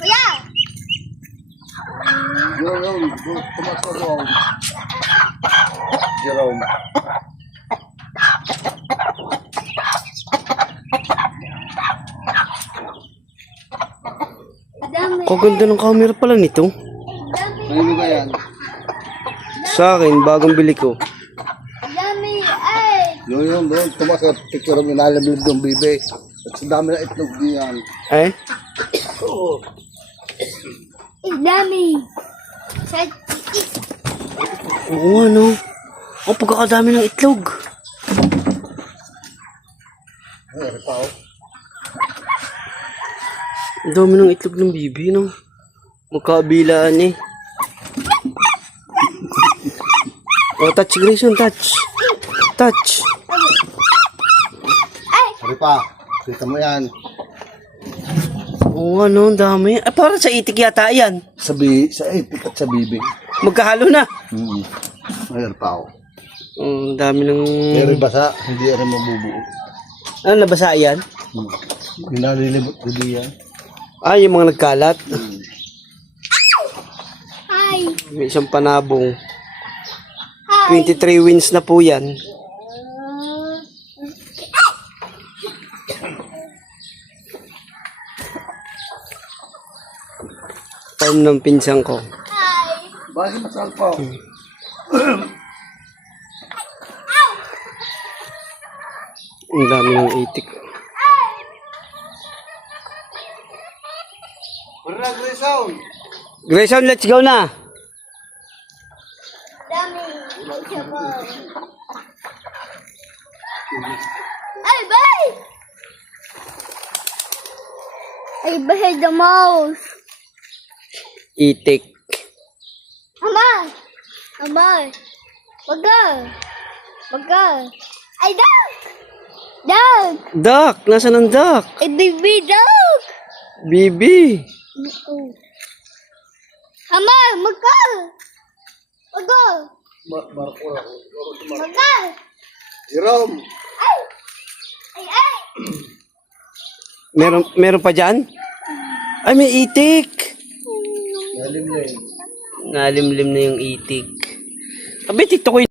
Kuya! Jerome, pumasok Jerome. Jerome. Dami. Ang ganda ng camera pala nito. Ano ba yan? Sa akin, bagong bili ko. Dami. Ay! Yung doon, pumasok. Picture ng inalamig ng bibe. At sa dami na itlog diyan. Eh? Dami. Sa Oo nga, no? Ang pagkakadami ng itlog. Ay, pa oh. Ang dami ng itlog ng bibi, no? Magkabilaan eh. Oh, touch, Grayson, touch. Touch. Sorry pa. Kita mo yan. Oo nga, no? Ang dami. Ah, parang sa itik yata yan. Sa ipik at sa bibe. Magkahalo na. Ayun pa oh. Ang dami ng... Pero basa, hindi rin mabubuo. Ano, nabasa yan? Pinalilibot ko diyan. Ah, yung mga nagkalat. Hi. May isang panabong. Hi. 23 wins na po yan. Farm ng pinsan ko. Hi. Bakit masal pa oh? Ang dami ng itik. Wala Grayson. Grayson, let's go na. Dami. Ay, bye! Ay, bye the mouse. Itik. Ama! Ama! Baga! Baga! Ay, dog! Dog! Duck! Nasaan ang duck? Ay, baby dog! Bibi. Ama! Maga! Maga! Marco. Maga! Jerome. Ay! Ay, ay! Meron pa dyan? Ay, may itik. Nalimlim. Nalimlim na yung itik. Abi, tito ko